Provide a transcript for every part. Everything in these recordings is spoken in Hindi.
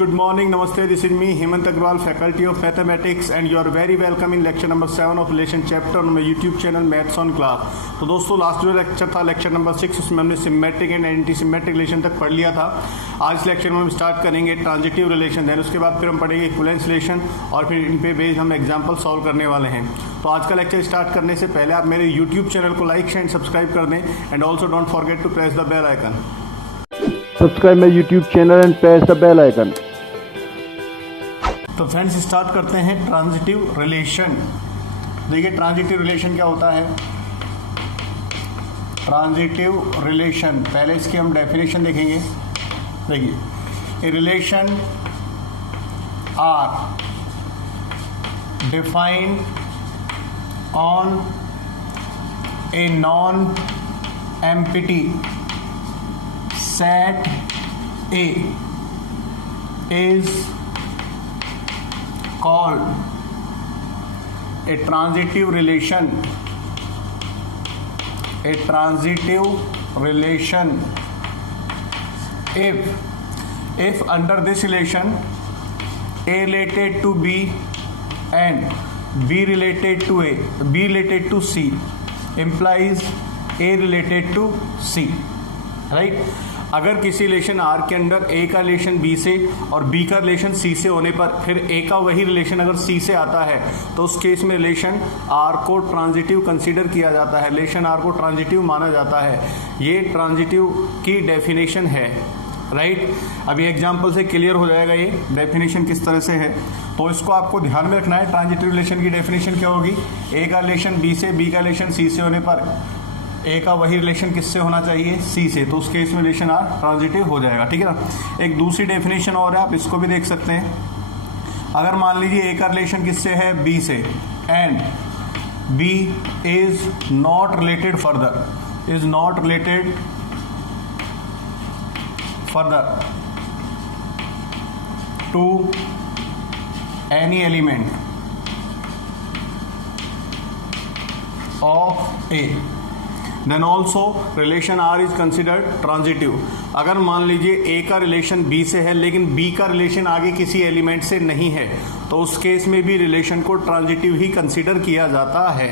good morning, namaste. This is me, Hemant Agrawal, Faculty of Mathematics, and you are very welcome in lecture number 7 of relation chapter on my YouTube channel Maths on Class. तो दोस्तों लास्ट जो लेक्चर था लेक्चर नंबर 6, उसमें हमने symmetric and anti symmetric relation तक पढ़ लिया था। आज लेक्चर में हम स्टार्ट करेंगे ट्रांजिटिव रिलेशन, देन उसके बाद फिर हम पढ़ेंगे इक्विवेलेंस रिलेशन और फिर इन पे बेस्ड हम एग्जाम्पल सॉल्व करने वाले हैं। तो आज का लेक्चर स्टार्ट करने से पहले आप मेरे यूट्यूब चैनल को लाइक एंड सब्सक्राइब कर दें and also don't forget to press the bell icon. Subscribe my YouTube channel and press the bell icon. तो फ्रेंड्स स्टार्ट करते हैं ट्रांजिटिव रिलेशन। देखिए ट्रांजिटिव रिलेशन क्या होता है। ट्रांजिटिव रिलेशन पहले इसकी हम डेफिनेशन देखेंगे। देखिए a relation R defined on a non empty set A is called a transitive relation. A transitive relation if under this relation A related to B and B related to A, B related to C implies A related to C, right. अगर किसी रिलेशन आर के अंदर ए का रिलेशन बी से और बी का रिलेशन सी से होने पर फिर ए का वही रिलेशन अगर सी से आता है तो उस केस में रिलेशन आर को ट्रांजिटिव कंसीडर किया जाता है, रिलेशन आर को ट्रांजिटिव माना जाता है। ये ट्रांजिटिव की डेफिनेशन है, राइट। अभी एग्जांपल से क्लियर हो जाएगा ये डेफिनेशन किस तरह से है। तो इसको आपको ध्यान में रखना है। ट्रांजिटिव रिलेशन की डेफिनेशन क्या होगी। ए का रिलेशन बी से, बी का रिलेशन सी से होने पर ए का वही रिलेशन किससे होना चाहिए, सी से, तो उस केस में रिलेशन आर ट्रांजिटिव हो जाएगा, ठीक है ना। एक दूसरी डेफिनेशन और है, आप इसको भी देख सकते हैं। अगर मान लीजिए ए का रिलेशन किससे है, बी से, and B is not related further, is not related further to any element of A, then also relation R is considered transitive. अगर मान लीजिए ए का रिलेशन बी से है लेकिन बी का रिलेशन आगे किसी एलिमेंट से नहीं है तो उस केस में भी रिलेशन को ट्रांजिटिव ही कंसिडर किया जाता है,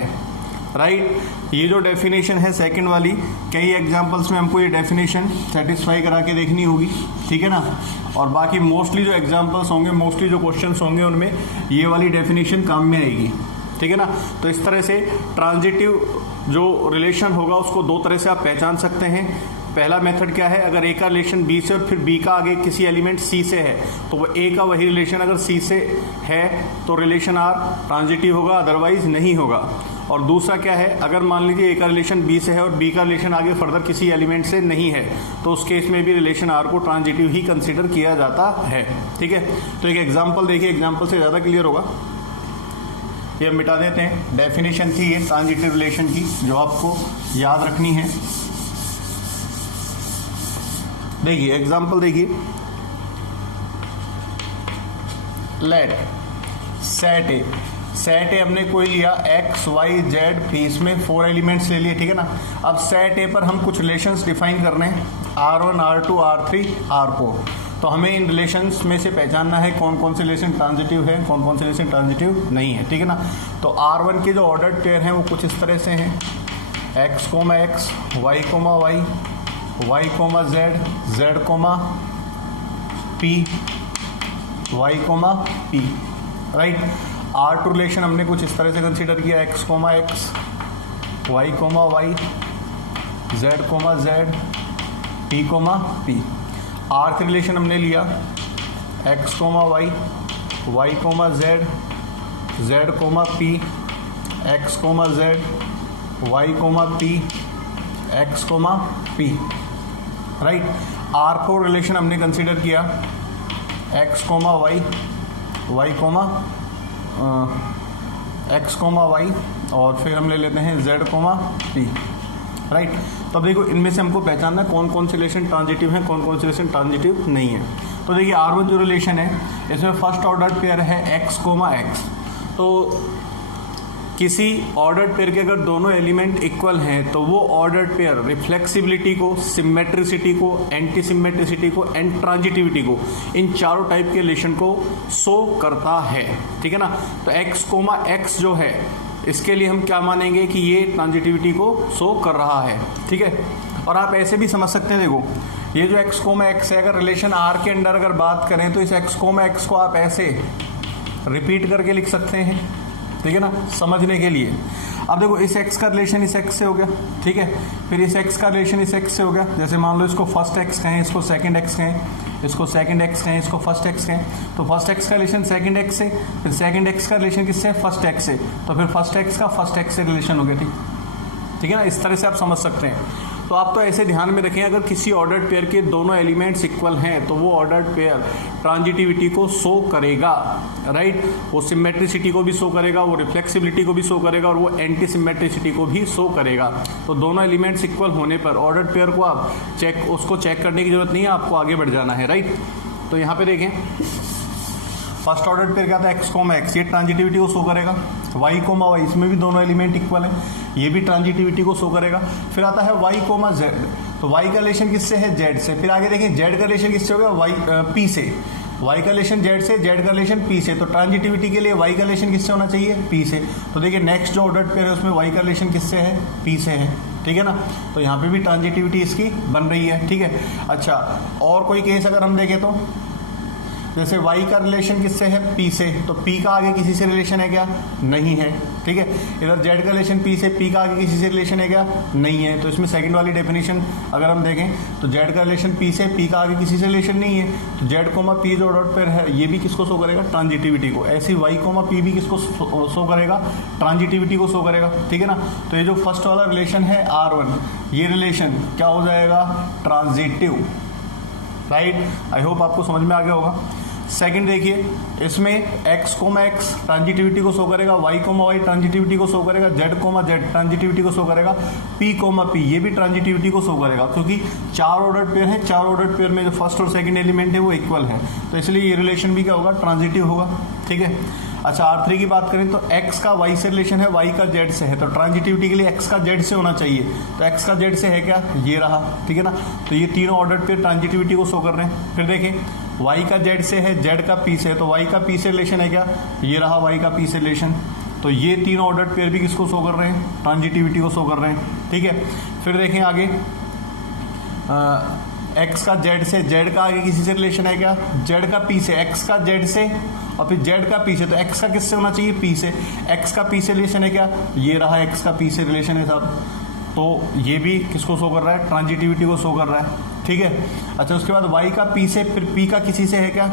राइट। ये जो डेफिनेशन है सेकंड वाली, कई एग्जांपल्स में हमको ये डेफिनेशन सेटिस्फाई करा के देखनी होगी, ठीक है ना। और बाकी मोस्टली जो एग्जाम्पल्स होंगे, मोस्टली जो क्वेश्चंस होंगे उनमें ये वाली डेफिनेशन काम में आएगी, ठीक है ना। तो इस तरह से ट्रांजिटिव जो रिलेशन होगा उसको दो तरह से आप पहचान सकते हैं। पहला मेथड क्या है, अगर ए का रिलेशन बी से और फिर बी का आगे किसी एलिमेंट सी से है तो वो ए का वही रिलेशन अगर सी से है तो रिलेशन आर ट्रांजिटिव होगा, अदरवाइज नहीं होगा। और दूसरा क्या है, अगर मान लीजिए ए का रिलेशन बी से है और बी का रिलेशन आगे फर्दर किसी एलिमेंट से नहीं है तो उस केस में भी रिलेशन आर को ट्रांजिटिव ही कंसिडर किया जाता है, ठीक है। तो एक एग्जाम्पल देखिए, एग्जाम्पल से ज़्यादा क्लियर होगा। ये मिटा देते हैं। डेफिनेशन थी ये ट्रांजिटिव रिलेशन की जो आपको याद रखनी है। देखिए एग्जांपल देखिए, let set A, set A हमने कोई लिया एक्स वाई जेड पी, इसमें 4 एलिमेंट्स ले लिए, ठीक है ना। अब सेट ए पर हम कुछ रिलेशंस डिफाइन करने हैं, R1 R2 R3 R4। तो हमें इन रिलेशंस में से पहचानना है कौन कौन से रिलेशन ट्रांजिटिव है, कौन कौन से रिलेशन ट्रांजिटिव नहीं है, ठीक है ना। तो R1 के जो ऑर्डर्ड पेयर हैं वो कुछ इस तरह से हैं, x, x, y, y, y, z, z, p, y, p, right. R2 relation हमने कुछ इस तरह से कंसीडर किया, x, x, y, y, z, z, p, p। R3 relation हमने लिया x, y, y, z, z, p, x, z, y, p, x, p, right. R4 relation हमने कंसीडर किया x, y, y, x, y और फिर हम ले लेते हैं z, p, राइट। तो अब देखो इनमें से हमको पहचानना है कौन कौन से रिलेशन ट्रांजिटिव हैं, कौन कौन से रिलेशन ट्रांजिटिव नहीं है। तो देखिए R1 जो रिलेशन है इसमें फर्स्ट ऑर्डर पेयर है x, x। तो किसी ऑर्डर्ड पेयर के अगर दोनों एलिमेंट इक्वल हैं तो वो ऑर्डर्ड पेयर रिफ्लेक्सिबिलिटी को, सिमेट्रिसिटी को, एंटी सिमेट्रिसिटी को एंड ट्रांजिटिविटी को, इन चारों टाइप के रिलेशन को शो करता है। ठीक है ना। तो x, x जो है इसके लिए हम क्या मानेंगे कि ये ट्रांजिटिविटी को शो कर रहा है। ठीक है। और आप ऐसे भी समझ सकते हैं, देखो ये जो x, x है, अगर रिलेशन R के अंडर अगर बात करें तो इस x, x को आप ऐसे रिपीट करके लिख सकते हैं। ठीक है ना, समझने के लिए। अब देखो इस x का रिलेशन इस x से हो गया। ठीक है। फिर इस x का रिलेशन इस x से हो गया। जैसे मान लो इसको फर्स्ट x कहें, इसको सेकंड x कहें, इसको सेकंड x कहें, इसको फर्स्ट x कहें, तो फर्स्ट x का रिलेशन सेकंड x से, फिर सेकंड x का रिलेशन किससे, फर्स्ट x से, तो फिर फर्स्ट x का फर्स्ट x से रिलेशन हो गया। ठीक है ना। इस तरह से आप समझ सकते हैं। तो आप तो ऐसे ध्यान में रखें, अगर किसी ऑर्डर्ड पेयर के दोनों एलिमेंट्स इक्वल हैं तो वो ऑर्डर्ड पेयर ट्रांजिटिविटी को शो करेगा। राइट। वो सिमेट्रिसिटी को भी शो करेगा, वो रिफ्लेक्सिबिलिटी को भी शो करेगा और वो एंटी सिमेट्रिसिटी को भी शो करेगा। तो दोनों एलिमेंट्स इक्वल होने पर ऑर्डर्ड पेयर को आप उसको चेक करने की जरूरत नहीं है, आपको आगे बढ़ जाना है। राइट। तो यहाँ पे देखें, फर्स्ट ऑर्डर पेयर क्या था, x, x, ये ट्रांजिटिविटी को शो करेगा। y, y, इसमें भी दोनों एलिमेंट इक्वल है, ये भी ट्रांजिटिविटी को शो करेगा। फिर आता है y, z, तो y का रिलेशन किससे है, z से। फिर आगे देखें z का रिलेशन किससे हो गया, p से। y का रिलेशन z से, z का रिलेशन p से। तो ट्रांजिटिविटी के लिए y का रिलेशन किससे होना चाहिए, p से। तो देखिए नेक्स्ट जो ऑर्डर्ड पेयर है उसमें y का रिलेशन किससे है, p से है। ठीक है ना। तो यहाँ पे भी ट्रांजिटिविटी इसकी बन रही है। ठीक है। अच्छा, और कोई केस अगर हम देखें तो जैसे y का रिलेशन किससे है, p से, तो p का आगे किसी से रिलेशन है क्या, नहीं है। ठीक है। इधर z का रिलेशन p से, p का आगे किसी से रिलेशन है क्या, नहीं है। तो इसमें सेकंड वाली डेफिनेशन अगर हम देखें तो z का रिलेशन p से, p का आगे किसी से रिलेशन नहीं है, तो z, p जो डॉट पेयर है ये भी किसको शो करेगा, ट्रांजिटिविटी को। ऐसी y, p भी किसको शो करेगा, ट्रांजिटिविटी को शो करेगा। ठीक है ना। तो ये जो फर्स्ट वाला रिलेशन है R1, ये रिलेशन क्या हो जाएगा, ट्रांजिटिव। राइट। आई होप आपको समझ में आ गया होगा। सेकंड देखिए, इसमें x, x ट्रांजिटिविटी को शो करेगा, y, y ट्रांजिटिविटी को शो करेगा, z, z ट्रांजिटिविटी को शो करेगा, p, p ये भी ट्रांजिटिविटी को शो करेगा, क्योंकि चार ऑर्डर्ड पेयर है, चार ऑर्डर्ड पेयर में जो फर्स्ट और सेकंड एलिमेंट है वो इक्वल है, तो इसलिए ये रिलेशन भी क्या होगा, ट्रांजिटिव होगा। ठीक है। अच्छा, R3 की बात करें तो x का y से रिलेशन है, y का z से है, तो ट्रांजिटिविटी के लिए x का z से होना चाहिए, तो x का z से है क्या, ये रहा। ठीक है ना। तो ये तीनों ऑर्डर्ड पेयर ट्रांजिटिविटी को शो कर रहे हैं। फिर देखें, y का z से है, z का p से है, तो y का p से रिलेशन है क्या, ये रहा y का p से रिलेशन। तो ये तीनों ऑर्डर्ड पेयर भी किसको शो कर रहे हैं, ट्रांजिटिविटी को शो कर रहे हैं। ठीक है। फिर देखें आगे, x का z से, z का आगे किसी से रिलेशन है क्या, z का p से, x का z से और फिर z का p से, तो x का किससे होना चाहिए, p से। x का p से रिलेशन है क्या, ये रहा x का p से रिलेशन है साहब, तो ये भी किसको शो कर रहा है, ट्रांजिटिविटी को शो कर रहा है। ठीक है। अच्छा, उसके बाद y का p से, फिर p का किसी से है क्या,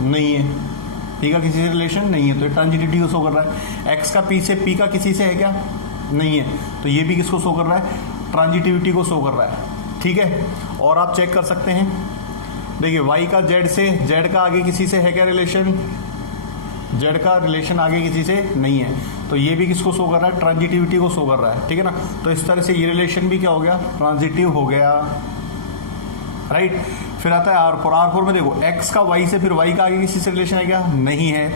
नहीं है, p का किसी से रिलेशन नहीं है, तो ट्रांजिटिविटी को शो कर रहा है। x का p से, p का किसी से है क्या, नहीं है, तो ये भी किसको शो कर रहा है, ट्रांजिटिविटी को शो कर रहा है। ठीक है। और आप चेक कर सकते हैं, देखिए y का z से, z का आगे किसी से है क्या रिलेशन, z का रिलेशन आगे किसी से नहीं है, तो ये भी किसको शो कर रहा है, ट्रांजिटिविटी को शो कर रहा है। ठीक है ना। तो इस तरह से ये रिलेशन भी क्या हो गया, ट्रांजिटिव हो गया। राइट। फिर आता है R4। R4 में देखो, x का y से, फिर y का आगे किसी से रिलेशन है क्या, नहीं है,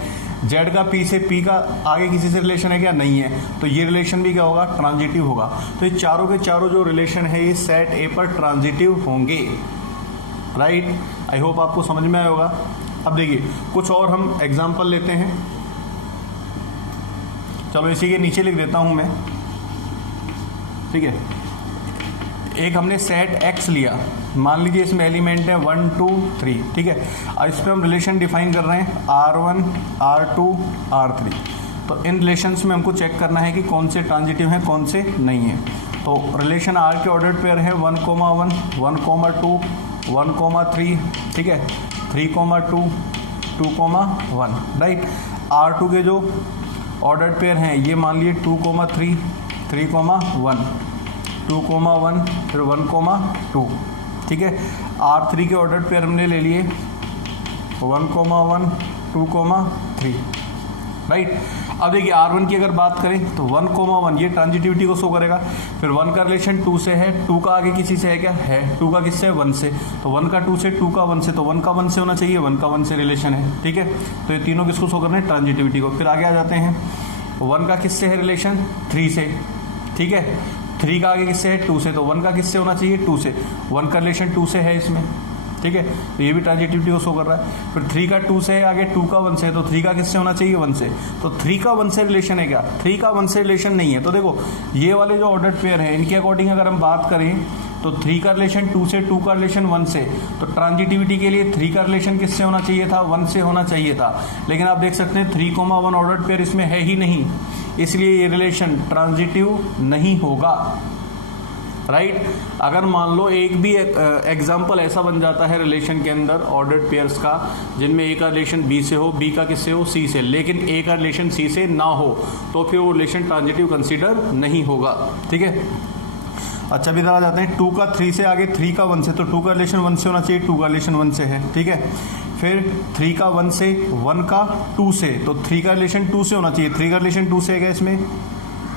z का p से, p का आगे किसी से रिलेशन है क्या, नहीं है, तो ये रिलेशन भी क्या होगा, ट्रांजिटिव होगा। तो ये चारों के चारों जो रिलेशन है ये सेट ए पर ट्रांजिटिव होंगे। राइट। आई होप आपको समझ में आया होगा। अब देखिए कुछ और हम एग्जाम्पल लेते हैं। चलो इसी के नीचे लिख देता हूं मैं। ठीक है। एक हमने सेट x लिया, मान लीजिए इसमें एलिमेंट है 1, 2, 3। ठीक है। और इस पर हम रिलेशन डिफाइन कर रहे हैं R1, R2, R3। तो इन रिलेशंस में हमको चेक करना है कि कौन से ट्रांजिटिव हैं, कौन से नहीं है। तो रिलेशन R के ऑर्डर्ड पेयर है 1, 1, 1, 2, 1, 3। ठीक है। 3, 2, 2, 1। राइट। R2 के जो ऑर्डर्ड पेयर हैं ये मान लिए 2, 3, 3, 1, 2, 1, फिर 1, 2। ठीक है। R3 के ऑर्डर्ड पेयर हमने ले लिए 1, 1, 2, 3। राइट। अब देखिए R1 की अगर बात करें तो 1, 1 ये ट्रांजिटिविटी को शो करेगा। फिर 1 का रिलेशन 2 से है, 2 का आगे किसी से है क्या, है, 2 का किससे है, 1 से, तो 1 का 2 से, 2 का 1 से, तो 1 का 1 से होना चाहिए, 1 का 1 से रिलेशन है। ठीक है। तो ये तीनों किसको शो कर रहे हैं, ट्रांजिटिविटी को। फिर आगे आ जाते हैं, 1 का किससे है रिलेशन, 3 से, ठीक है, 3 का आगे किससे है, 2 से, तो 1 का किससे होना चाहिए, 2 से, 1 का रिलेशन 2 से है इसमें, ठीक है, तो ये भी ट्रांजिटिविटी को शो कर रहा है। फिर 3 का 2 से है, आगे 2 का 1 से है, तो 3 का किससे होना चाहिए, 1 से, तो 3 का 1 से रिलेशन है क्या, 3 का 1 से रिलेशन नहीं है। तो देखो ये वाले जो ऑर्डर्ड पेयर हैं इनके अकॉर्डिंग अगर हम बात करें तो 3 का रिलेशन 2 से, 2 का रिलेशन 1 से, तो ट्रांजिटिविटी के लिए 3 का रिलेशन किससे होना चाहिए था, 1 से होना चाहिए था, लेकिन आप देख सकते हैं 3,1 ऑर्डर्ड पेयर इसमें है ही नहीं, इसलिए ये रिलेशन ट्रांजिटिव नहीं होगा, राइट। अगर मान लो एक भी एग्जाम्पल ऐसा बन जाता है रिलेशन के अंदर ऑर्डर्ड पेयर्स का जिनमें ए का रिलेशन बी से हो, बी का किससे हो, सी से, लेकिन ए का रिलेशन सी से ना हो, तो फिर वो रिलेशन ट्रांजिटिव कंसीडर नहीं होगा, ठीक है। अच्छा अभी इधर आ जाते हैं, 2 का 3 से, आगे 3 का 1 से, तो 2 का रिलेशन 1 से होना चाहिए, 2 का रिलेशन 1 से है, ठीक है। फिर 3 का 1 से, 1 का 2 से, तो 3 का रिलेशन 2 से होना चाहिए, 3 का रिलेशन 2 से है क्या इसमें,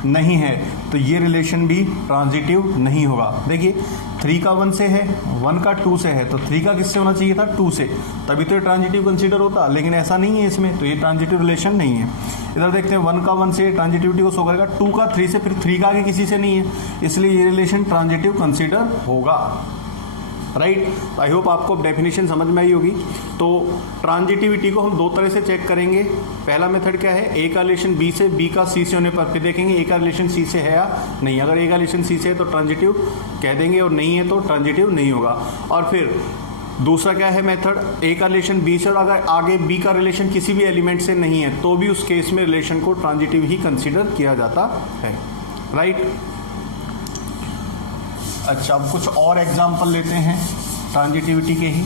नहीं है, तो ये रिलेशन भी ट्रांजिटिव नहीं होगा। देखिए 3 का 1 से है, 1 का 2 से है, तो 3 का किससे होना चाहिए था, 2 से, तभी तो ये ट्रांजिटिव कंसीडर होता, लेकिन ऐसा नहीं है इसमें, तो ये ट्रांजिटिव रिलेशन नहीं है। इधर देखते हैं 1 का 1 से ट्रांजिटिविटी को शो करेगा, 2 का 3 से, फिर 3 का आगे किसी से नहीं है, इसलिए ये रिलेशन ट्रांजिटिव कंसीडर होगा, राइट। आई होप आपको डेफिनेशन समझ में आई होगी। तो ट्रांजिटिविटी को हम 2 तरह से चेक करेंगे। पहला मेथड क्या है, ए का रिलेशन बी से, बी का सी से होने पर फिर देखेंगे ए का रिलेशन सी से है या नहीं। अगर ए का रिलेशन सी से है तो ट्रांजिटिव कह देंगे और नहीं है तो ट्रांजिटिव नहीं होगा। और फिर दूसरा क्या है मेथड, ए का रिलेशन बी से और अगर आगे बी का रिलेशन किसी भी एलिमेंट से नहीं है तो भी उस केस में रिलेशन को ट्रांजिटिव ही कंसिडर किया जाता है, राइट। अच्छा अब कुछ और एग्जाम्पल लेते हैं ट्रांजिटिविटी के ही।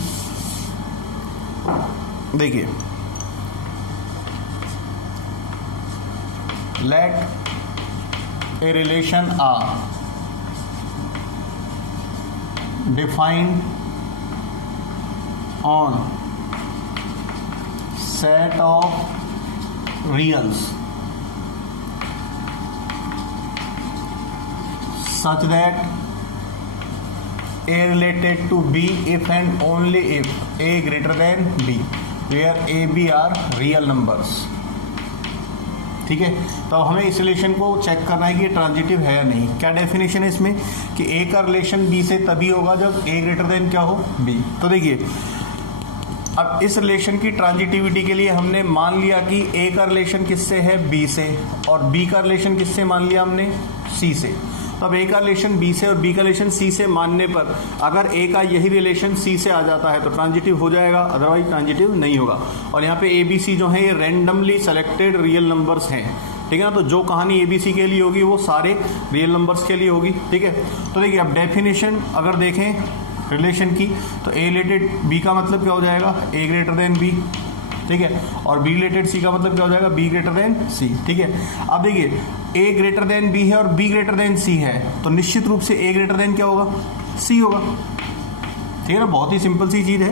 देखिए let a relation R defined on set of reals such that A related to B if and only if A greater than B, where A, B are real numbers, ठीक है। तो हमें इस रिलेशन को चेक करना है कि ट्रांजिटिव है या नहीं। क्या डेफिनेशन है इसमें कि A का रिलेशन B से तभी होगा जब A ग्रेटर देन क्या हो, B। तो देखिए अब इस रिलेशन की ट्रांजिटिविटी के लिए हमने मान लिया कि A का रिलेशन किससे है, B से, और B का रिलेशन किससे मान लिया हमने, C से। तो अब ए का रिलेशन बी से और बी का रिलेशन सी से मानने पर अगर ए का यही रिलेशन सी से आ जाता है तो ट्रांजिटिव हो जाएगा, अदरवाइज ट्रांजिटिव नहीं होगा। और यहाँ पे ए बी सी जो है ये रैंडमली सेलेक्टेड रियल नंबर्स हैं, ठीक है ना। तो जो कहानी ए बी सी के लिए होगी वो सारे रियल नंबर्स के लिए होगी, ठीक है। तो देखिए अब डेफिनेशन अगर देखें रिलेशन की तो ए रिलेटेड बी का मतलब क्या हो जाएगा, ए ग्रेटर देन बी, ठीक है। और बी रिलेटेड सी का मतलब क्या हो जाएगा, बी ग्रेटर देन सी, ठीक है। अब देखिए ए ग्रेटर देन बी है और बी ग्रेटर देन सी है, तो निश्चित रूप से ए ग्रेटर देन क्या होगा, सी होगा, ठीक है ना। बहुत ही सिंपल सी चीज है।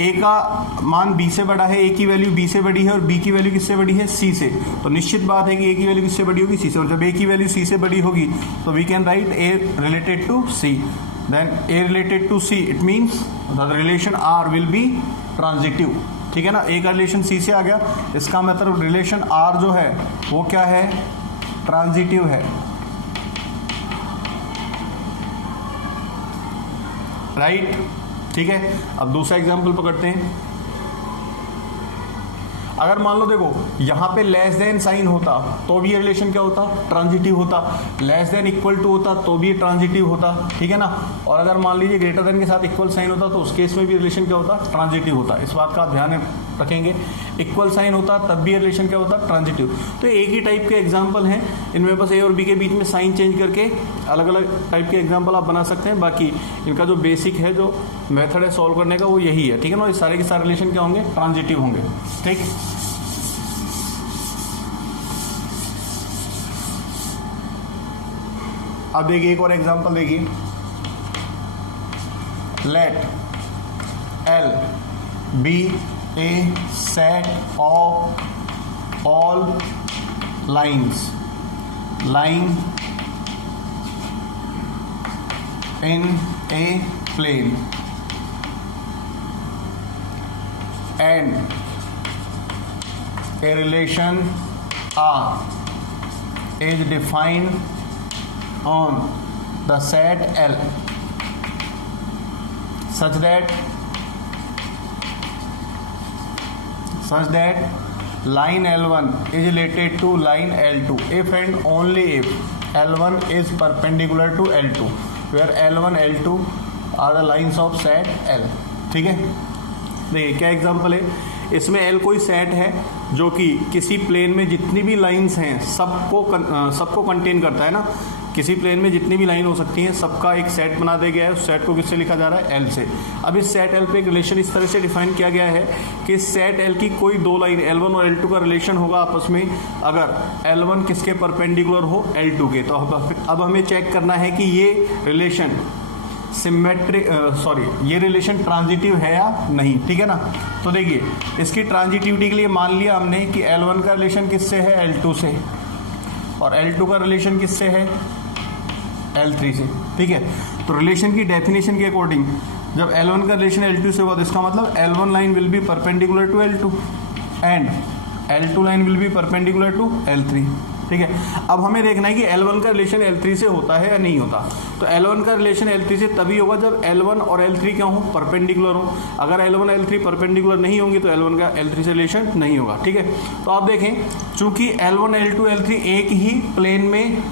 ए का मान बी से बड़ा है, ए की वैल्यू बी से बड़ी है और बी की वैल्यू किससे बड़ी है, सी से, तो निश्चित बात है कि ए की वैल्यू किससे बड़ी होगी, सी से। और जब ए की वैल्यू सी से बड़ी होगी तो we can write A related to C, then A related to C it means the relation R will be transitive, ठीक है ना। ए का रिलेशन सी से आ गया, इसका मतलब रिलेशन आर जो है वो क्या है, ट्रांजिटिव है, राइट, ठीक है। अब दूसरा एग्जांपल पकड़ते हैं। अगर मान लो देखो यहाँ पे लेस देन साइन होता तो भी ये रिलेशन क्या होता, ट्रांजिटिव होता, लेस देन इक्वल टू होता तो भी ट्रांजिटिव होता, ठीक है ना। और अगर मान लीजिए ग्रेटर देन के साथ इक्वल साइन होता तो उस केस में भी रिलेशन क्या होता, ट्रांजिटिव होता। इस बात का आप ध्यान रखेंगे। इक्वल साइन होता तब भी रिलेशन क्या होता, ट्रांजिटिव। तो एक ही टाइप के एग्जाम्पल हैं, इनमें बस ए और बी के बीच में साइन चेंज करके अलग अलग टाइप के एग्जाम्पल आप बना सकते हैं। बाकी इनका जो बेसिक है, जो मेथड है सॉल्व करने का, वो यही है, ठीक है ना। ये सारे के सारे रिलेशन क्या होंगे, ट्रांजिटिव होंगे, ठीक। अब देखिए एक और एग्जांपल देखिए, let L be a set of all lines line in a plane and a relation R is defined on the set L such that line L1 is related to line L2 if and only if L1 is perpendicular to L2 where L1 L2 are the lines of set L। ठीक है, देखिए क्या एग्जांपल है, इसमें L कोई सेट है जो कि किसी प्लेन में जितनी भी लाइंस हैं सबको कंटेन करता है ना, किसी प्लेन में जितनी भी लाइन हो सकती हैं सबका एक सेट बना दिया गया है। उस सेट को किससे लिखा जा रहा है? L से। अब इस सेट L पे एक रिलेशन इस तरह से डिफाइन किया गया है कि सेट L की कोई दो लाइन L1 और L2 का रिलेशन होगा आपस में अगर L1 किसके परपेंडिकुलर हो? L2 के। तो अब हमें चेक करना है कि ये रिलेशन ये रिलेशन ट्रांजिटिव है या नहीं। ठीक है ना, तो देखिए इसकी ट्रांजिटिविटी के लिए मान लिया हमने कि L1 का रिलेशन किससे है? L2 से, और L2 का रिलेशन किससे है? L3 से। ठीक है, तो रिलेशन की डेफिनेशन के अकॉर्डिंग जब L1 का रिलेशन L2 से हुआ तो इसका मतलब L1 line will be perpendicular to L2 and L2 line will be perpendicular to L3। ठीक है, अब हमें देखना है कि L1 का रिलेशन L3 से होता है या नहीं होता। तो L1 का रिलेशन L3 से तभी होगा जब L1 और L3 क्या हो? परपेंडिकुलर हो। अगर L1 L3 परपेंडिकुलर नहीं होंगे तो L1 का L3 से रिलेशन नहीं होगा। ठीक है, तो आप देखें चूंकि L1 L2 L3 एक ही प्लेन में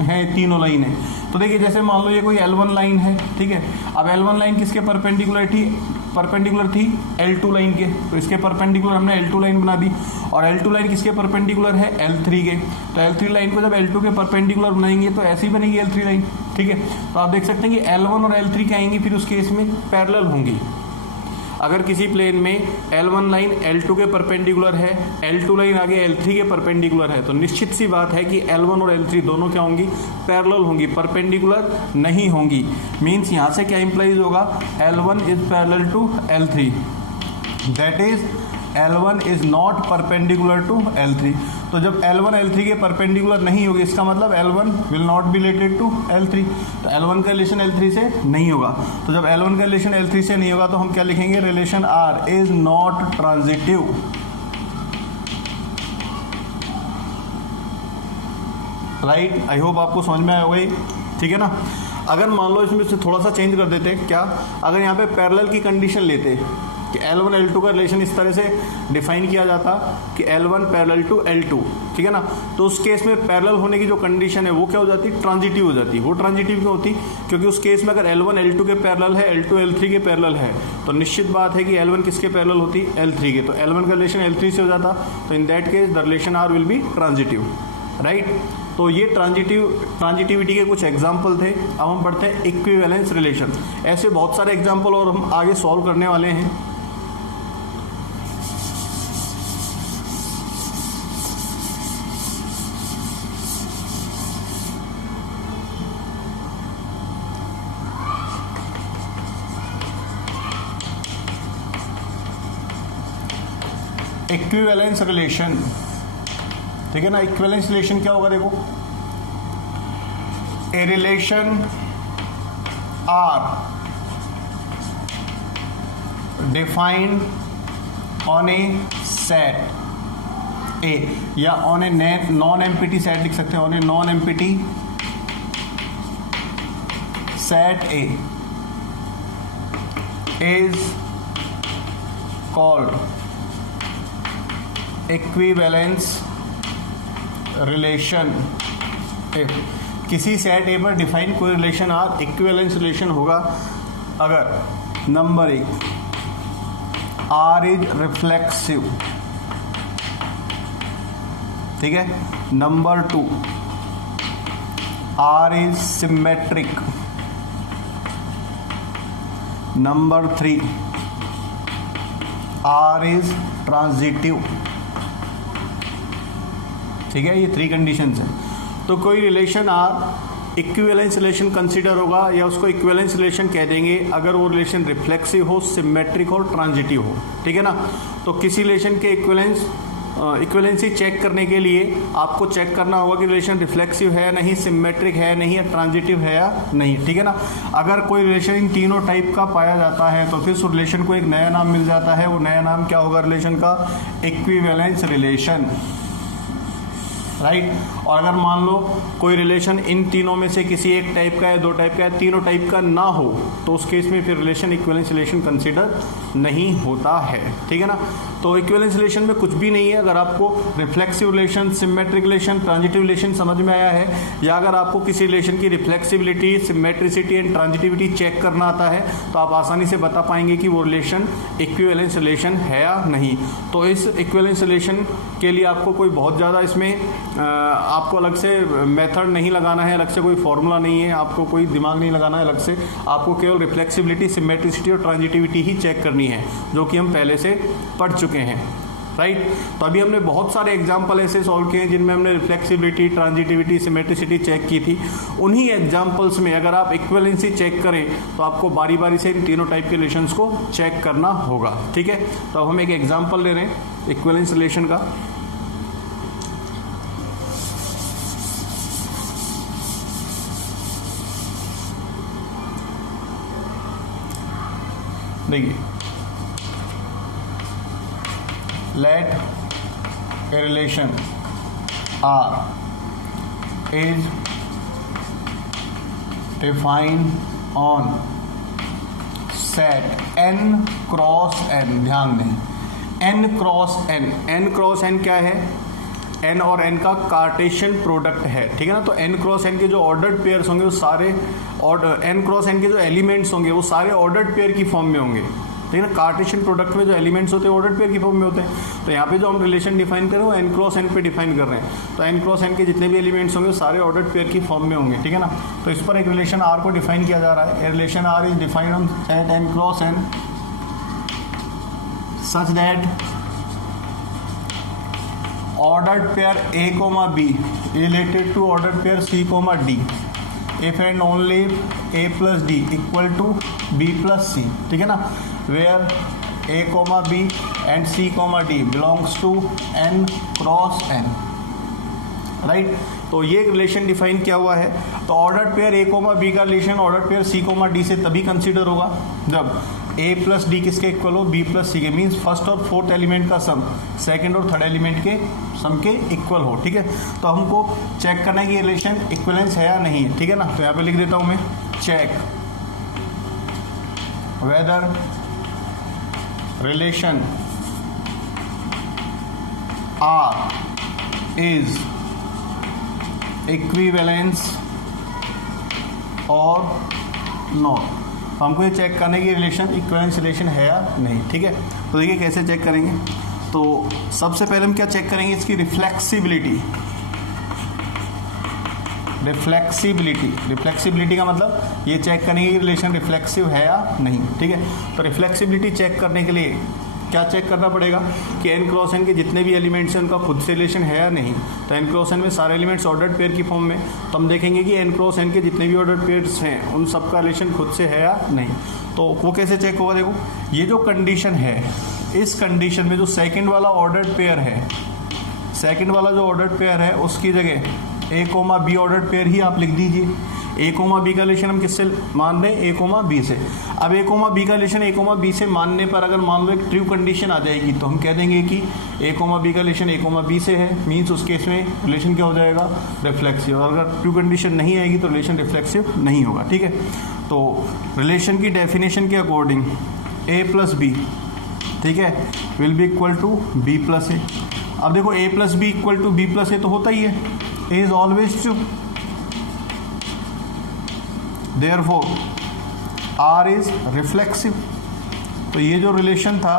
है, तीनों लाइन है, तो देखिए जैसे मान लो ये कोई L1 लाइन है। ठीक है, अब L1 लाइन किसके परपेंडिकुलर थी? L2 लाइन के, तो इसके परपेंडिकुलर हमने L2 लाइन बना दी, और L2 लाइन किसके परपेंडिकुलर है? L3 के। तो L3 लाइन को जब L2 के परपेंडिकुलर बनाएंगे तो ऐसी बनेगी L3 लाइन। ठीक है, तो आप देख सकते हैं कि L1 और L3 क्या आएंगी फिर उस केस में? पैरेलल होंगी। अगर किसी प्लेन में L1 लाइन L2 के परपेंडिकुलर है, L2 लाइन आगे L3 के परपेंडिकुलर है, तो निश्चित सी बात है कि L1 और L3 दोनों क्या होंगी? पैरेलल होंगी, परपेंडिकुलर नहीं होंगी। मीन्स यहाँ से क्या इंप्लाइज होगा? L1 is parallel to L3, that is L1 is not perpendicular to L3। तो जब L1 L3 के परपेंडिकुलर नहीं होगी इसका मतलब L1 will not be related to L3, तो L1 का रिलेशन L3 से नहीं होगा। तो जब L1 का रिलेशन L3 से नहीं होगा तो हम क्या लिखेंगे? Relation R is not transitive. Right, I hope आपको समझ में आया होगा। ठीक है ना, अगर मान लो इसमें से थोड़ा सा चेंज कर देते, क्या अगर यहाँ पे पैरेलल की कंडीशन लेते कि L1 L2 का रिलेशन इस तरह से डिफाइन किया जाता कि L1 पैरेलल टू L2, ठीक है ना, तो उस केस में पैरेलल होने की जो कंडीशन है वो क्या हो जाती? ट्रांजिटिव हो जाती। वो ट्रांजिटिव क्यों होती? क्योंकि उस केस में अगर L1 L2 के पैरेलल है, L2 L3 के पैरेलल है, तो निश्चित बात है कि L1 किसके पैरेलल होती? L3 के। तो L1 का रिलेशन L3 से हो जाता, तो in that case the relation R will be transitive. Right, तो ये ट्रांजिटिविटी के कुछ एग्जाम्पल थे। अब हम पढ़ते हैं इक्विवेलेंस रिलेशन। ऐसे बहुत सारे एग्जाम्पल और हम आगे सॉल्व करने वाले हैं। इक्विवेलेंस रिलेशन, ठीक है ना। इक्विवेलेंस रिलेशन क्या होगा? देखो, a relation R defined on a set A, या on a non empty set लिख सकते हैं, on a non empty set A is called equivalence relation. किसी सेट ए पर डिफाइन कोई रिलेशन आर इक्विवेलेंस रिलेशन होगा अगर नंबर 1 आर इज रिफ्लेक्सिव, ठीक है, number 2 R is symmetric, number 3 R is transitive. ठीक है, ये 3 कंडीशंस हैं। तो कोई relation R equivalence relation consider होगा या उसको इक्विवेलेंस रिलेशन कह देंगे अगर वो रिलेशन रिफ्लेक्सिव हो, सिमेट्रिक हो, ट्रांजिटिव हो। ठीक है ना, तो किसी रिलेशन के इक्विवेलेंसी चेक करने के लिए आपको चेक करना होगा कि रिलेशन रिफ्लेक्सिव है या नहीं, सिमेट्रिक है नहीं, या ट्रांजिटिव है या नहीं। ठीक है ना, अगर कोई रिलेशन इन तीनों टाइप का पाया जाता है तो फिर उस रिलेशन को एक नया नाम मिल जाता है। वो नया नाम क्या होगा रिलेशन का? Equivalence relation. राइट, और अगर मान लो कोई रिलेशन इन तीनों में से किसी एक टाइप का है, दो टाइप का है, तीनों टाइप का ना हो, तो उस केस में फिर रिलेशन इक्विवेलेंस रिलेशन कंसीडर नहीं होता है, ठीक है ना। तो इक्विवेलेंस रिलेशन में कुछ भी नहीं है। अगर आपको reflexive relation, symmetric relation, transitive relation समझ में आया है, या अगर आपको किसी रिलेशन की reflexibility, symmetricity and transitivity check करना आता है, तो आप आसानी से बता पाएंगे कि वो रिलेशन इक्विवेलेंस रिलेशन है या नहीं। तो इस इक्विवेलेंस रिलेशन के लिए आपको कोई बहुत ज़्यादा इसमें आपको अलग से मेथड नहीं लगाना है, अलग से कोई फॉर्मूला नहीं है, आपको कोई दिमाग नहीं लगाना है अलग से। आपको केवल रिफ्लेक्सिबिलिटी, सिमेट्रिसिटी और ट्रांजिटिविटी ही चेक करनी है, जो कि हम पहले से पढ़ चुके हैं, राइट। तो अभी हमने बहुत सारे एग्जाम्पल ऐसे सॉल्व किए हैं जिनमें हमने रिफ्लेक्सिबिलिटी, ट्रांजिटिविटी, सिमेट्रिसिटी चेक की थी। उन्हीं एग्जाम्पल्स में अगर आप इक्विवेलेंसी चेक करें तो आपको बारी बारी से इन तीनों टाइप के रिलेशंस को चेक करना होगा, ठीक है। तो अब हम एक एग्जाम्पल ले रहे हैं इक्विवेलेंस रिलेशन का। देखिए, let a relation R is defined on set n cross n। ध्यान दें, n cross n, n cross n क्या है? n और n का कार्टेशियन प्रोडक्ट है, ठीक है ना। तो n क्रॉस n के जो ऑर्डर्ड पेयर्स होंगे वो सारे n क्रॉस n के जो एलिमेंट्स होंगे वो सारे ऑर्डर्ड पेयर की फॉर्म में होंगे, ठीक है ना। कार्टेशियन प्रोडक्ट में जो एलिमेंट्स होते हैं ऑर्डर्ड पेयर की फॉर्म में होते हैं। तो यहाँ पे जो हम रिलेशन डिफाइन कर रहे हैं वो n क्रॉस n पे डिफाइन कर रहे हैं। तो n क्रॉस n के जितने भी एलिमेंट्स होंगे वो सारे ऑर्डर्ड पेयर की फॉर्म में होंगे, ठीक है ना। तो इस पर एक रिलेशन R को डिफाइन किया जा रहा है। Relation R is defined on set n cross n such that ordered pair A, B related to ordered pair C, D if and only A plus D equal to B plus C, ठीक है ना। where A, B and C, D belongs to n cross n, right. तो ये रिलेशन डिफाइन किया हुआ है। तो ऑर्डर्ड पेयर A, B का relation ordered pair C, D से तभी कंसीडर होगा जब A प्लस डी किसके इक्वल हो? B प्लस सी के। मीन्स फर्स्ट और फोर्थ एलिमेंट का सम सेकंड और थर्ड एलिमेंट के सम के इक्वल हो, ठीक है। तो हमको चेक करना है कि रिलेशन इक्विवेलेंस है या नहीं है, ठीक है ना। तो यहाँ पे लिख देता हूँ मैं, check whether relation R is equivalence और नॉट। तो हमको ये चेक करने की रिलेशन इक्विवेलेंस रिलेशन है या नहीं, ठीक है। तो देखिए कैसे चेक करेंगे। तो सबसे पहले हम क्या चेक करेंगे? इसकी रिफ्लेक्सिबिलिटी। रिफ्लेक्सिबिलिटी का मतलब ये चेक करेंगे कि रिलेशन रिफ्लेक्सिव है या नहीं, ठीक है। तो रिफ्लेक्सिबिलिटी चेक करने के लिए क्या चेक करना पड़ेगा कि n क्रॉस n के जितने भी एलिमेंट्स हैं उनका खुद से रिलेशन है या नहीं। तो n क्रॉस n में सारे एलिमेंट्स ऑर्डर्ड पेयर की फॉर्म में, तो हम देखेंगे कि n क्रॉस n के जितने भी ऑर्डर्ड पेयर्स हैं उन सबका रिलेशन खुद से है या नहीं। तो वो कैसे चेक होगा? देखो, ये जो कंडीशन है, इस कंडीशन में जो सेकेंड वाला ऑर्डर्ड पेयर है, सेकेंड वाला जो ऑर्डर्ड पेयर है उसकी जगह A, B ऑर्डर्ड पेयर ही आप लिख दीजिए। A, B का रिलेशन हम किससे मान रहे हैं? A, B से। अब A, B का रिलेशन A, B से मानने पर अगर मान लो एक ट्रू कंडीशन आ जाएगी तो हम कह देंगे कि A, B का रिलेशन A, B से है। मीन्स उस केस में रिलेशन क्या हो जाएगा? रिफ्लेक्सिव। और अगर ट्रू कंडीशन नहीं आएगी तो रिलेशन रिफ्लेक्सिव नहीं होगा, ठीक है। तो रिलेशन की डेफिनेशन के अकॉर्डिंग A प्लस B, ठीक है, will be equal to B plus A। अब देखो A plus B equal to B plus A तो होता ही है। A is always true, Therefore, R is reflexive। तो ये जो रिलेशन था,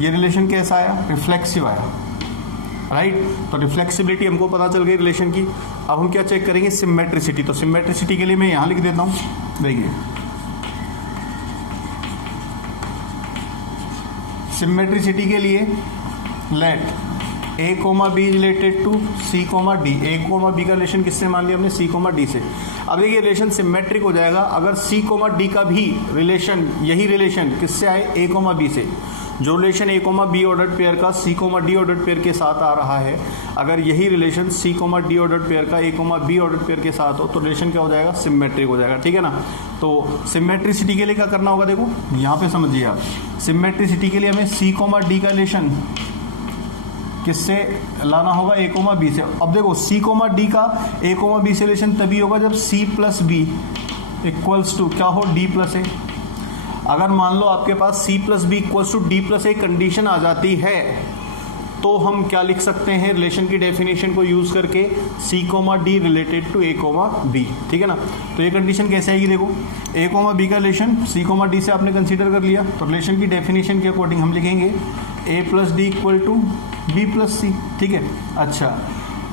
ये रिलेशन कैसा आया? रिफ्लेक्सिव आया, राइट। तो रिफ्लेक्सिबिलिटी हमको पता चल गई रिलेशन की। अब हम क्या चेक करेंगे? सिमेट्रिसिटी। तो सिमेट्रिसिटी के लिए मैं यहाँ लिख देता हूँ, देखिए, सिमेट्रिसिटी के लिए let A, B related to C, D। A, B का रिलेशन किससे मान लिया हमने? C, D से। अब देखिए रिलेशन सिमेट्रिक हो जाएगा अगर C, D का भी रिलेशन, यही रिलेशन किससे आए? A, B से। जो relation A, B ordered pair का C, D ऑर्डर्ड पेयर के साथ आ रहा है, अगर यही relation C, D ordered pair का A, B ऑर्डर्ड पेयर के साथ हो तो रिलेशन क्या हो जाएगा? सिमेट्रिक हो जाएगा, ठीक है ना। तो सिमेट्रिसिटी के लिए क्या करना होगा? देखो यहाँ पे समझिए आप, सिमेट्रिसिटी के लिए हमें C, D का रिलेशन किससे लाना होगा, ए कोमा बी से। अब देखो सी कोमा डी का ए कोमा बी से रिलेशन तभी होगा जब C plus B equals to क्या हो, डी प्लस ए। अगर मान लो आपके पास C plus B equals to D plus A condition आ जाती है तो हम क्या लिख सकते हैं रिलेशन की डेफिनेशन को यूज करके, C comma D related to A comma B, ठीक है ना। तो ये कंडीशन कैसे आएगी, देखो ए कोमा बी का रिलेशन सी कोमा डी से आपने कंसीडर कर लिया, तो रिलेशन की डेफिनेशन के अकॉर्डिंग हम लिखेंगे A plus D equal to B plus C, ठीक है। अच्छा,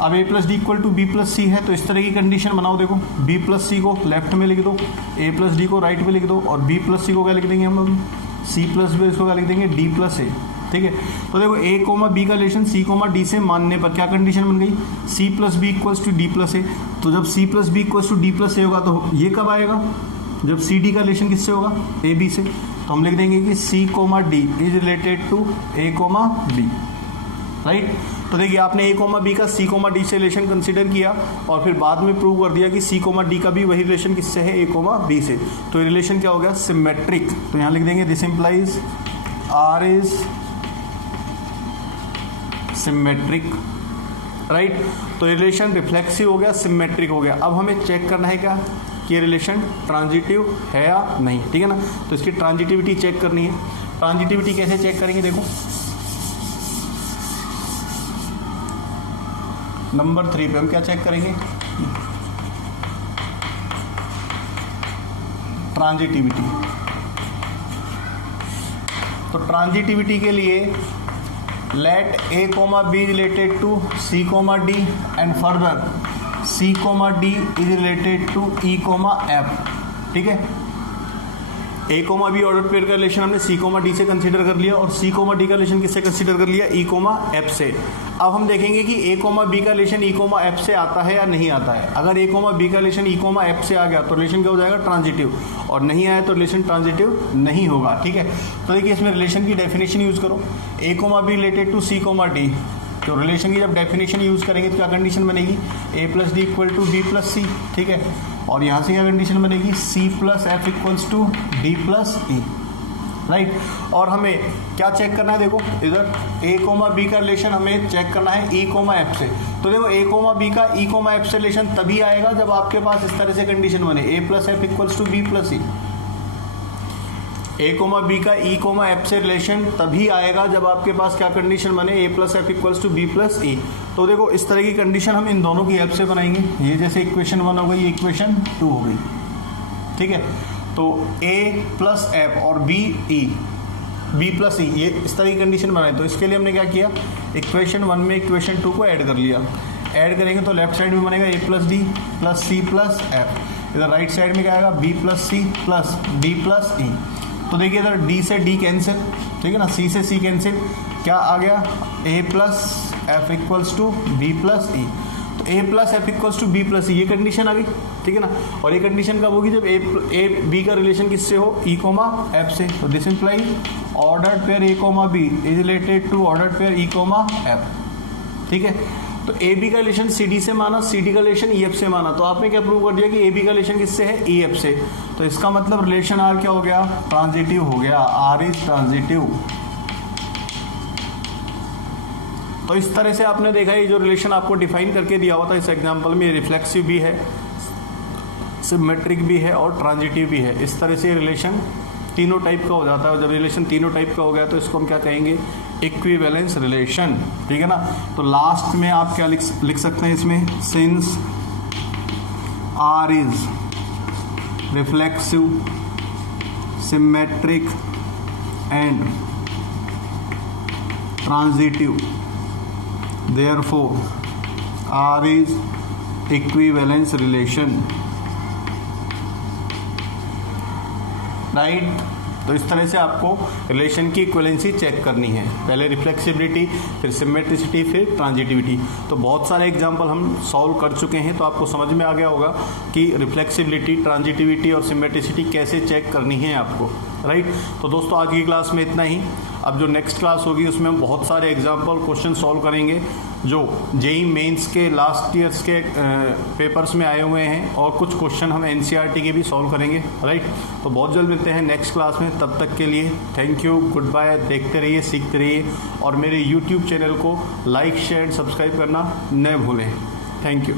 अब A plus D equal to B plus C है तो इस तरह की कंडीशन बनाओ, देखो बी प्लस सी को लेफ्ट में लिख दो, ए प्लस डी को राइट में लिख दो, और बी प्लस सी को क्या लिख देंगे हम लोग, सी प्लस बी, इसको क्या लिख देंगे, डी प्लस ए, ठीक है। तो देखो ए कोमा बी का रिलेशन सी कोमा डी से मानने पर क्या कंडीशन बन गई, C plus B equals to D plus A. तो जब C plus B equals to D plus A होगा तो ये कब आएगा, जब सी डी का रिलेशन किससे होगा, ए बी से। तो हम लिख देंगे कि C comma D is related to A comma B, right. तो देखिए आपने ए कोमा बी का सी कोमा डी से रिलेशन कंसीडर किया और फिर बाद में प्रूव कर दिया कि सी कोमा डी का भी वही रिलेशन किससे है, ए कोमा बी से। तो ये रिलेशन क्या हो गया, सिमेट्रिक। तो यहाँ लिख देंगे this implies R is symmetric, right. तो रिलेशन रिफ्लेक्सिव हो गया, सिमेट्रिक हो गया। अब हमें चेक करना है क्या कि ये रिलेशन ट्रांजिटिव है या नहीं, ठीक है ना। तो इसकी ट्रांजिटिविटी चेक करनी है। ट्रांजिटिविटी कैसे चेक करेंगे, देखो नंबर 3 पे हम क्या चेक करेंगे, ट्रांजिटिविटी। तो ट्रांजिटिविटी के लिए let A comma B related to C comma D and further C comma D is related to E comma F, ठीक है। A comma B order pair का रिलेशन हमने सी कोमा डी से कंसीडर कर लिया और सी कोमा डी का रिलेशन किससे कंसीडर कर लिया, ई कोमा एफ से। अब हम देखेंगे कि ए कोमा बी का रिलेशन ई कोमा एफ से आता है या नहीं आता है। अगर ए कोमा बी का रिलेशन ई कोमा एफ से आ गया तो रिलेशन क्या हो जाएगा, ट्रांजिटिव, और नहीं आया तो रिलेशन ट्रांजिटिव नहीं होगा, ठीक है। तो देखिए इसमें रिलेशन की डेफिनेशन यूज करो, A comma B related to C comma D. तो रिलेशन की जब डेफिनेशन यूज करेंगे तो क्या कंडीशन बनेगी, A plus D equal to B plus C, ठीक है। और यहाँ से क्या कंडीशन बनेगी, C plus F equals to D plus E, right. और हमें क्या चेक करना है, देखो इधर ए कोमा बी का रिलेशन हमें चेक करना है ई कोमा एफ से। तो देखो ए कोमा बी का ई कोमा एफ से रिलेशन तभी आएगा जब आपके पास इस तरह से कंडीशन बने, A plus F equals to B plus E. A comma B का ई कोमा एफ से रिलेशन तभी आएगा जब आपके पास क्या कंडीशन बने, A plus F equals to B plus E. तो देखो इस तरह की कंडीशन हम इन दोनों की हेल्प से बनाएंगे। ये जैसे इक्वेशन 1 हो गई, ये इक्वेशन 2 हो गई, ठीक है। तो ए प्लस एफ और बी प्लस ई, ये इस तरह की कंडीशन बनाए। तो इसके लिए हमने क्या किया, इक्वेशन 1 में इक्वेशन 2 को ऐड कर लिया। ऐड करेंगे तो लेफ्ट साइड में बनेगा A plus D plus C plus F. इधर राइट साइड में क्या आएगा, B plus C plus D plus E. तो देखिए इधर डी से डी कैंसिल, ठीक है ना, सी से सी कैंसिल, क्या आ गया, A plus F equals to B plus E. तो A plus F equals to B plus E, ये कंडीशन आ गई, ठीक है ना। और ये कंडीशन कब होगी, जब ए बी का रिलेशन किससे हो, ई कोमा एफ से। तो this imply ordered pair A comma B is related to ordered pair E comma F, ठीक है। तो ए बी का रिलेशन सी डी से माना, सी डी का रिलेशन ई एफ से माना। तो आपने क्या प्रूव कर दिया कि ए बी का रिलेशन किससे है, ई एफ से। तो इसका मतलब रिलेशन आर क्या हो गया, ट्रांजिटिव हो गया, आर इज ट्रांजिटिव। तो इस तरह से आपने देखा ये जो रिलेशन आपको डिफाइन करके दिया हुआ था इस एग्जांपल में, रिफ्लेक्सिव भी है, सिमेट्रिक भी है और ट्रांजिटिव भी है। इस तरह से रिलेशन तीनों टाइप का हो जाता है। और जब रिलेशन तीनों टाइप का हो गया तो इसको हम क्या कहेंगे, इक्विवेलेंस रिलेशन, ठीक है ना। तो लास्ट में आप क्या लिख सकते हैं इसमें, since R is reflexive, symmetric and transitive, therefore R is equivalence relation, राइट। तो इस तरह से आपको रिलेशन की इक्विवेलेंसी चेक करनी है, पहले रिफ्लेक्सिबिलिटी, फिर सिमेट्रिसिटी, फिर ट्रांजिटिविटी। तो बहुत सारे एग्जांपल हम सॉल्व कर चुके हैं, तो आपको समझ में आ गया होगा कि रिफ्लेक्सिबिलिटी, ट्रांजिटिविटी और सिमेट्रिसिटी कैसे चेक करनी है आपको, राइट। तो दोस्तों आज की क्लास में इतना ही। अब जो नेक्स्ट क्लास होगी उसमें हम बहुत सारे एग्जाम्पल क्वेश्चन सॉल्व करेंगे। जो जेई मेंस के लास्ट ईयर्स के पेपर्स में आए हुए हैं, और कुछ क्वेश्चन हम एनसीईआरटी के भी सॉल्व करेंगे, राइट। तो बहुत जल्द मिलते हैं नेक्स्ट क्लास में, तब तक के लिए थैंक यू, गुड बाय। देखते रहिए, सीखते रहिए, और मेरे यूट्यूब चैनल को लाइक शेयर सब्सक्राइब करना न भूलें। Thank you.